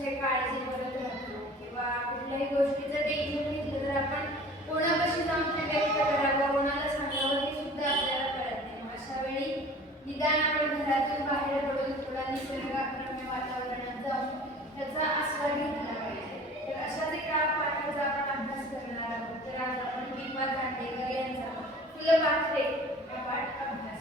म्हणजे काळजी करत राहतो किंवा कुठल्याही गोष्टीचं टेन्शन घेतलं तर आपण कोणापाशी जाऊन ते व्यक्त करावं, कोणाला सांगावं हे सुद्धा आपल्याला कळत नाही. अशा वेळी निदान आपण घरातून बाहेर पडून थोडा निसर्गरम्य वातावरणात जाऊन त्याचा आस्वाद घेतला पाहिजे. तर अशाच एका पाठाचा आपण अभ्यास करणार आहोत. तर आज आपण विपा दांडेकर यांचा फुलपाखरे हा पाठ अभ्यास.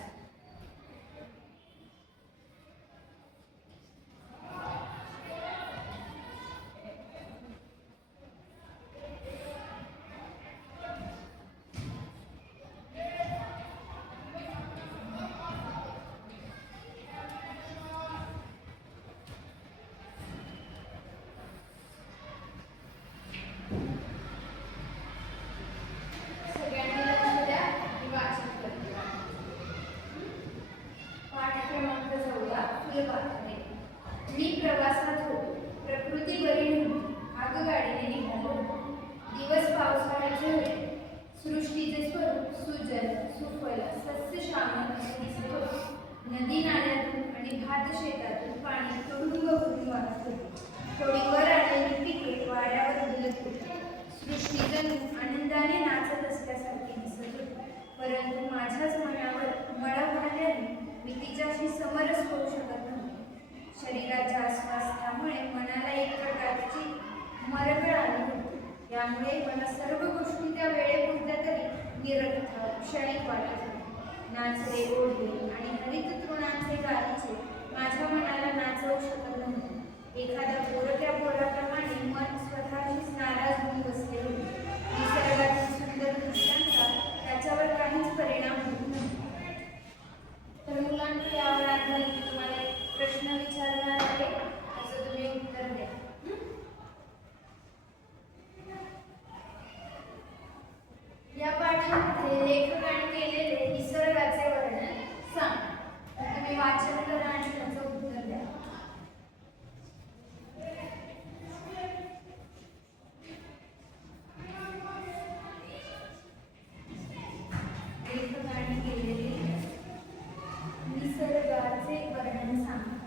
मी प्रवासात होतो. प्रकृती बरी नव्हती. आगगाडीने निघालो. दिवस पावसाळ्याचे होते. सृष्टीचे स्वरूप सुजल सुफल सस्यश्यामल असे दिसत होते. नदी नाल्यातून आणि भात शेतातून पाणी तुडुंब भरून वाहत होते. थोडी वर आलेली पिके वाऱ्यावर डुलत होती. सृष्टी जणू आनंदाने नाचत असल्यासारखी दिसत होती. परंतु माझ्याच मनावर मळा भाल्याने मी तिच्याशी समरस होऊ शकत नव्हते. शरीराच्या अस्वास्थ्यामुळे मनाला एक प्रकारची मरगळ आली होती. यामुळे मला सर्व गोष्टी त्या वेळेपुरत्या तरी निरर्थक क्षणिक वाटत होते. नाचरे ओढे आणि हरित तृणांचे गालीचे माझ्या मनाला नाचवू शकत नव्हते. एखाद्या पोरक्या पोराप्रमाणे मन स्वतःशीच नाराज होऊन बसले होते. निसर्गातील सुंदर दृश्यांचा त्याच्यावर काहीच परिणाम होत नव्हता. तर मुलांना यावर आधारित तुम्हाला एक प्रश्न विचारणार आहे, त्याचं तुम्ही उत्तर द्या. या पाठामध्ये लेखकाने केलेले निसर्गाचे वर्णन सांग. तुम्ही वाचन करा आणि त्याचं उत्तर द्या. लेखकाने केलेले निसर्गाचे वर्णन सांग.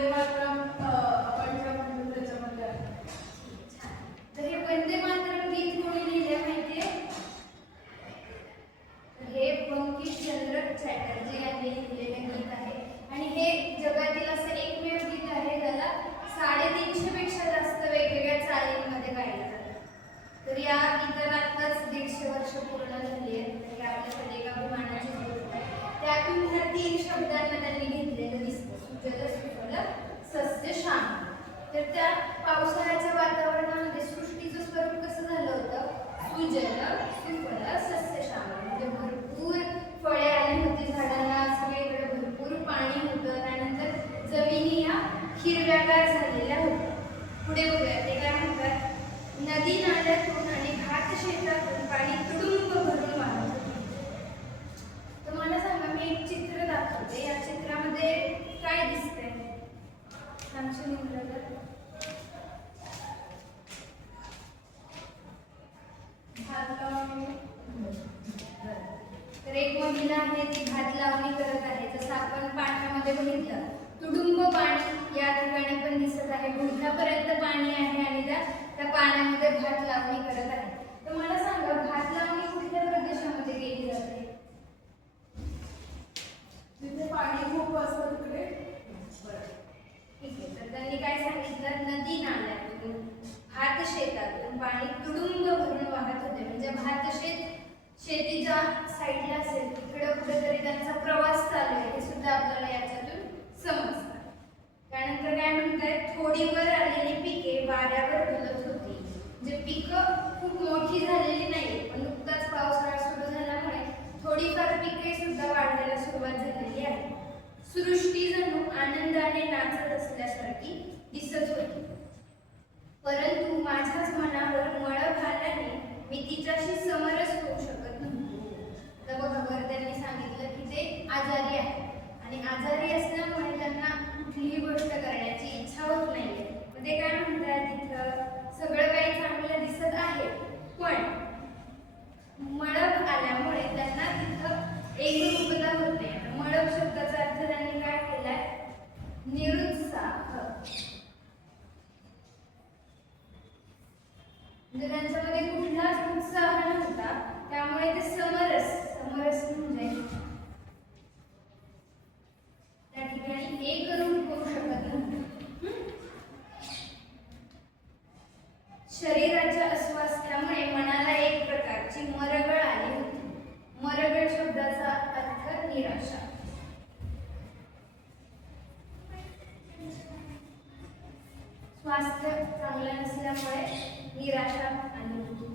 वंदे मातरम आपण जे म्हणतो त्याच्यामध्ये आहे. छान. तर हे वंदे मातरम गीत कोणी लिहिलं माहितीये? हे बंकिमचंद्र चॅटर्जी यांनी लिहिलेले गीत आहे आणि हे जगातील असं एकमेव गीत आहे ज्याला 350 पेक्षा जास्त वेगवेगळ्या चालींमध्ये गायलं जातं. तर या गीताला आत्ताच 150 वर्ष पूर्ण झाली आहेत. तर आपल्यासाठी एक अभिमानाची गोष्ट आहे. त्यातून ह्या 3 शब्दांना त्यांनी घेतलेलं दिसतं, सुजल सुफल सस्य श्यामल. तर त्या पावसाळ्याच्या वातावरणामध्ये सृष्टीचं स्वरूप कसं झालं होतं? सुजल सुफल सस्य श्यामल, म्हणजे भरपूर फळे आली होती झाडांना, सगळीकडे भरपूर पाणी होतं. त्यानंतर जमिनी या हिरव्यागार झालेल्या होत्या. पुढे बघूया ते काय म्हणतात. नदी नाल्यातून आणि भात शेतातून पाणी तुडुंब भरून वाहत होते. तर मला सांगा, मी एक चित्र दाखवते. या चित्रामध्ये काय दिसतंय? सांगशील म्हटलं तर? भात लावणी. तर एक महिला आहे, ती भात लावणी करत आहे. जसं आपण पाण्यामध्ये बघितलं, तुडुंब पाणी या ठिकाणी पण दिसत आहे. गुडघ्यापर्यंत पाणी आहे आणि त्या पाण्यामध्ये भात लावणी करत आहे. तर मला सांगा, भात लावणी कुठल्या प्रदेशामध्ये केली जाते? जिथे पाणी खूप असतं तिकडे. ठीक आहे. तर त्यांनी काय सांगितलं, नदी नाल्यातून भात शेतातून पाणी तुडुंब भरून वाहत होते. म्हणजे भात शेतीच्या साईडला असेल तिकडे कुठेतरी त्यांचा प्रवास चालू आहे, हे सुद्धा आपल्याला याच्यातून समजतं. त्यानंतर काय म्हणतायत, थोडी वर आलेली पिके वाऱ्यावर डुलत होती. म्हणजे पिकं खूप मोठी झालेली नाही, पण नुकताच पावसाळा सुरू झाल्यामुळे थोडीफार पिके सुद्धा वाढायला सुरुवात झालेली आहे. सृष्टी जणू आनंदाने नाचत असल्यासारखी दिसत होती. परंतु माझ्याच मनावर मळभ आल्याने मी तिच्याशी समरस होऊ शकत नव्हतो. तर बघा, वर त्यांनी सांगितलं की ते आजारी आहे आणि आजारी असल्यामुळे त्यांना कुठलीही गोष्ट करण्याची इच्छा होत नाहीये. मग ते काय म्हणतात, तिथं सगळं काही चांगलं दिसत आहे, पण मळभ आल्यामुळे त्यांना तिथं एकरूपता होत नाही. मळभ शब्दाचा अर्थ त्यांनी काय केलाय? निरुत्साह. म्हणजे त्यांच्यामध्ये कुठलाच उत्साह नव्हता, त्यामुळे ते समरस म्हणजे त्या ठिकाणी एकरूप होऊ शकत नव्हते. शरीराच्या अस्वास्थ्यामुळे मनाला एक प्रकारची मरगळ आली होती. मरगळ शब्दाचा अर्थ निराशा. स्वास्थ्य चांगलं नसल्यामुळे निराशा आली होती.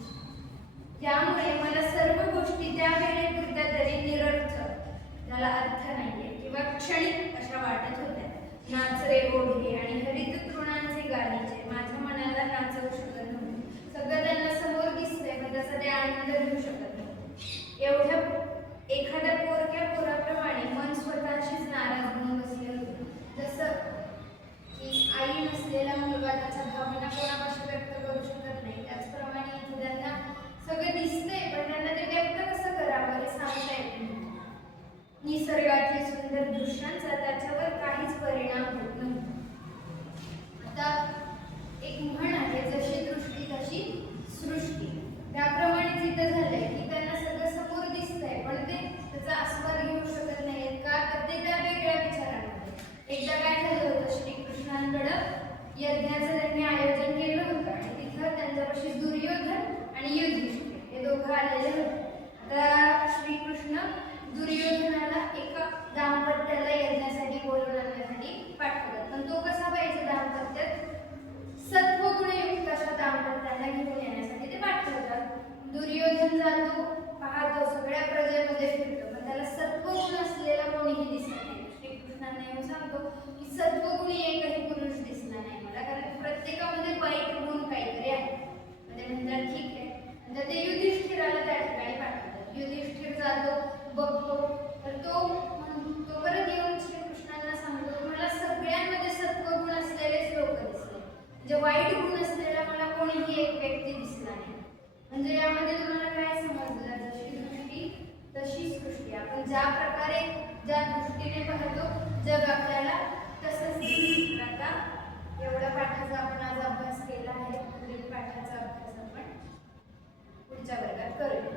यामुळे मला सर्व गोष्टी त्या वेळेपुरत्या तरी निरर्थक, त्याला अर्थ नाहीये किंवा क्षणिक अशा वाटत होत्या. नाचरे ओढे आणि हरित तृणांचे गालिचे माझ्या मनाला नाचवू शकत नव्हते. सगळं त्यांना समोर दिसतंय, पण त्याचा ते आनंद घेऊ शकत नव्हते. एवढ्या एखाद्या पोरक्या पोराप्रमाणे मन स्वतःशीच नाराज होऊन बसले होते. जसं की आई नसलेला मुलगा त्याच्या भावना कोणापाशी व्यक्त करू शकत नाही, त्याचप्रमाणे इथे त्यांना सगळं दिसतंय, पण त्यांना ते व्यक्त कसं करावं हे सांगता येत नाही. निसर्गातील सुंदर दृश्यांचा त्याच्यावर काहीच परिणाम होत नव्हता. आता एक म्हण आहे, जशी दृष्टी तशी सृष्टी. त्याप्रमाणे जिथं झालंय की त्यांना सगळं समोर दिसतंय, पण ते त्याचा आस्वाद घेऊ शकत नाहीत. का तर ते त्या वेगळ्या विचारांमध्ये. एकदा काय झालं होतं, श्रीकृष्णांकडं यज्ञाचं त्यांनी आयोजन केलं होतं आणि तिथं त्यांच्यापाशी दुर्योधन आणि युधिष्ठिर हे दोघं आलेले होते. आता श्रीकृष्ण दुर्योधनाला एका दाम्पत्याला यज्ञासाठी बोलवून आणण्यासाठी पाठवतात. पण तो कसा पाहिजे दाम्पत्यात? सत्वगुणयुक्त अशा दाम्पत्याला घेऊन येण्यासाठी ते पाठवतात. दुर्योधन जातो, पाहतो, सगळ्या प्रजेमध्ये फिरतो, पण त्याला सत्वगुण असलेला कोणीही दिसत नाही. श्रीकृष्णांना येऊन सांगतो की सत्वगुणी एकही पुरुष दिसला नाही मला, कारण प्रत्येकामध्ये वाईट गुण काहीतरी आहे. म्हणजे म्हणतात ठीक आहे. नंतर ते युधिष्ठिराला त्या ठिकाणी पाठवतात. युधिष्ठिर जातो, बघतो, तर तो परत येऊन श्रीकृष्णांना सांगतो, मला सगळ्यांमध्ये सत्वगुण असलेलेच लोक दिसले, म्हणजे वाईट गुण असलेला मला कोणीही एक व्यक्ती दिसला नाही. म्हणजे यामध्ये तुम्हाला काय समजलं? जशी दृष्टी तशी सृष्टी. आपण ज्या प्रकारे ज्या दृष्टीने पाहतो जग आपल्याला तसंच दिसतं. एवढ्या पाठाचा आपण आज अभ्यास केला आहे. उर्वरित पाठाचा अभ्यास आपण पुढच्या वर्गात करूया.